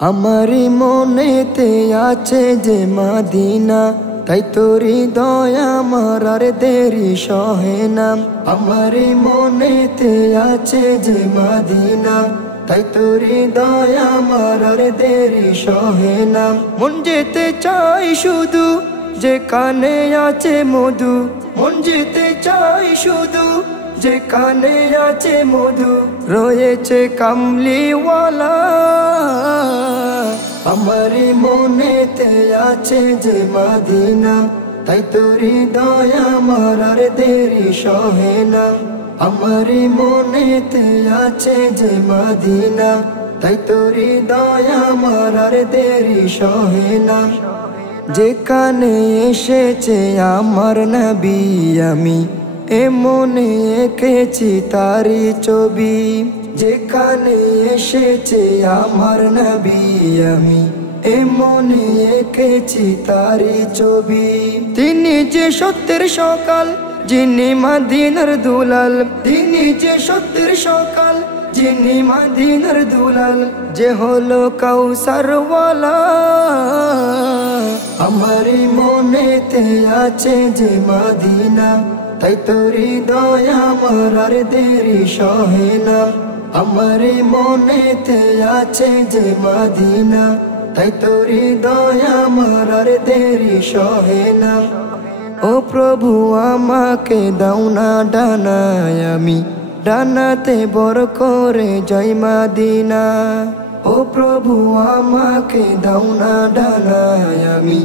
আমারি মনেতে আছে যে মদিনা, তাই তোরি দয়া আমার আর দেরি সহে না। আমারি মনেতে আছে যে মদিনা, তাই তোরি দয়া আমার আর দেরি সহে না। মন যেতে চাই শুধু যেখানে আছে মধু, মন যেতে চাই শুধু যেখানে আছে মধু, রয়েছে কামলিওয়ালা। আমারি মনেতে আছে যে মদিনা, তাই তোরি দয়া আমার আর দেরি সহে না। আমারি মনেতে আছে যে মদিনা, তাই তোরি দয়া আমার আর দেরি সহে না। যেখানে এসেছে আমার নবী, আমি এমনে এঁকেছি তারি ছবি। যেখানে এসেছে আমার নবী, আমি এমনে এঁকেছি তারি ছবি। তিনি যে সত্যের সকাল, যিনি মদিনার দুলাল। তিনি যে সত্যের সকাল, যিনি মদিনার দুলাল। যে হলো কাউসারওয়ালা। আমারি মনেতে আছে যে মদিনা, তাই তোরি দয়া আমার আর দেরি সহে না। আমারি মনেতে আছে যে মদিনা, তাই তোরি দয়া আমার আর দেরি সহে না। ও প্রভু আমাকে দাও না ডানায়, আমি ডানাতে বর করে যাই মদিনা। ও প্রভু আমাকে দাও না ডানায়, আমি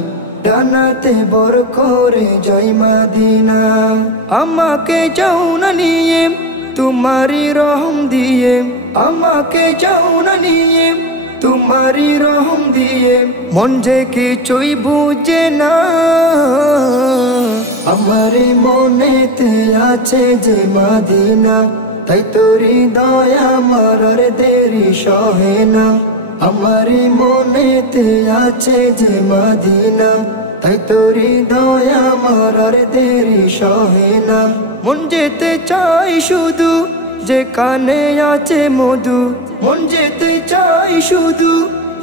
ডানাতে বর করে যাই মদিনা। আমাকে যাও না নিয়ে তোমারি রহম দিয়ে, আমাকে যাও না নিয়ে তোমারি রহম দিয়ে। মন যে কিছুই বুঝে না। আমারি মনেতে আছে যে মদিনা, তাই তোরি দয়া আমার আর দেরি সহে না। আমারি মনেতে আছে যে মদিনা, তাই তোরি দয়া আমার আর দেরি সহে না। মন যেতে চাই শুধু যেখানে আছে মধু, মন যেতে চাই শুধু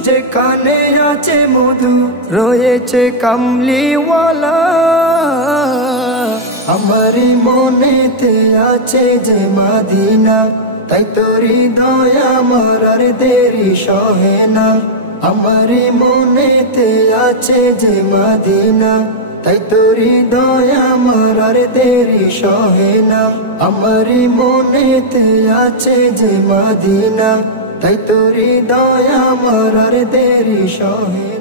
যেখানে আছে মধু, রয়েছে কামলিওয়ালা। আমারি মনেতে আছে যে মদিনা, তাই তোরি দয়া আমার আর দেরি সহে না। আমারি মনেতে আছে যে মদিনা, তাই তোরি দয়া আমার আর দেরি সহে না। আমারি মনেতে আছে যে মদিনা, তাই তোরি দয়া আমার আর দেরি সহে না।